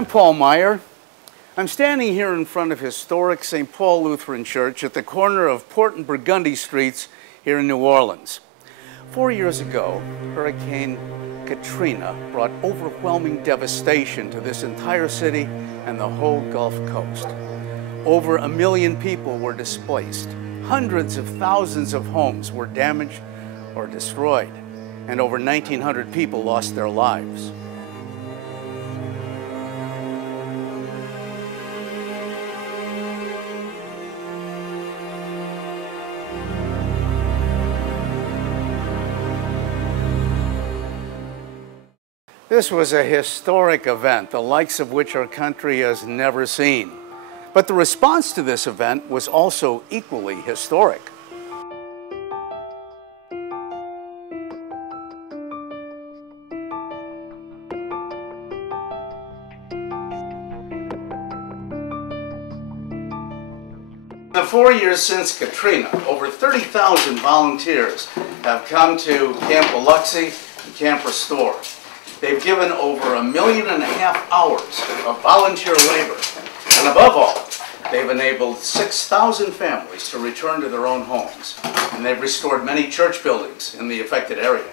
I'm Paul Meyer. I'm standing here in front of historic St. Paul Lutheran Church at the corner of Port and Burgundy Streets here in New Orleans. 4 years ago, Hurricane Katrina brought overwhelming devastation to this entire city and the whole Gulf Coast. Over 1 million people were displaced. Hundreds of thousands of homes were damaged or destroyed, and over 1,900 people lost their lives. This was a historic event, the likes of which our country has never seen. But the response to this event was also equally historic. In the 4 years since Katrina, over 30,000 volunteers have come to Camp Biloxi and Camp Restore. They've given over 1.5 million hours of volunteer labor, and above all, they've enabled 6,000 families to return to their own homes, and they've restored many church buildings in the affected area.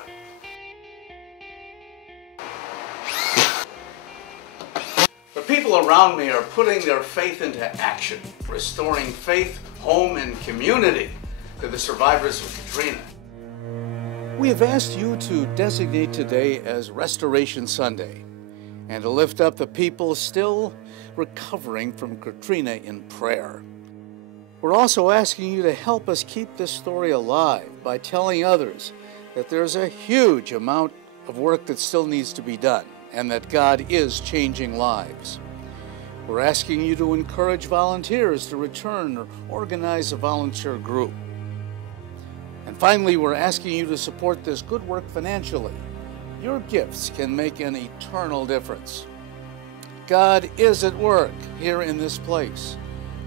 The people around me are putting their faith into action, restoring faith, home, and community to the survivors of Katrina. We have asked you to designate today as Restoration Sunday and to lift up the people still recovering from Katrina in prayer. We're also asking you to help us keep this story alive by telling others that there's a huge amount of work that still needs to be done and that God is changing lives. We're asking you to encourage volunteers to return or organize a volunteer group. And finally, we're asking you to support this good work financially. Your gifts can make an eternal difference. God is at work here in this place.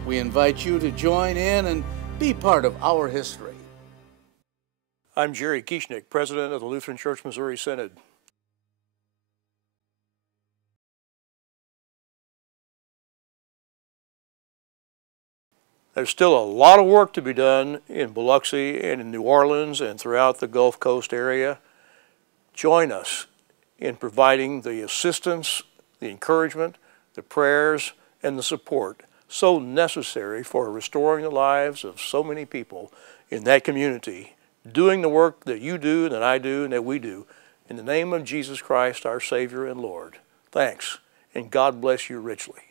We invite you to join in and be part of our history. I'm Jerry Kieschnick, President of the Lutheran Church Missouri Synod. There's still a lot of work to be done in Biloxi and in New Orleans and throughout the Gulf Coast area. Join us in providing the assistance, the encouragement, the prayers, and the support so necessary for restoring the lives of so many people in that community, doing the work that you do, that I do, and that we do. In the name of Jesus Christ, our Savior and Lord. Thanks, and God bless you richly.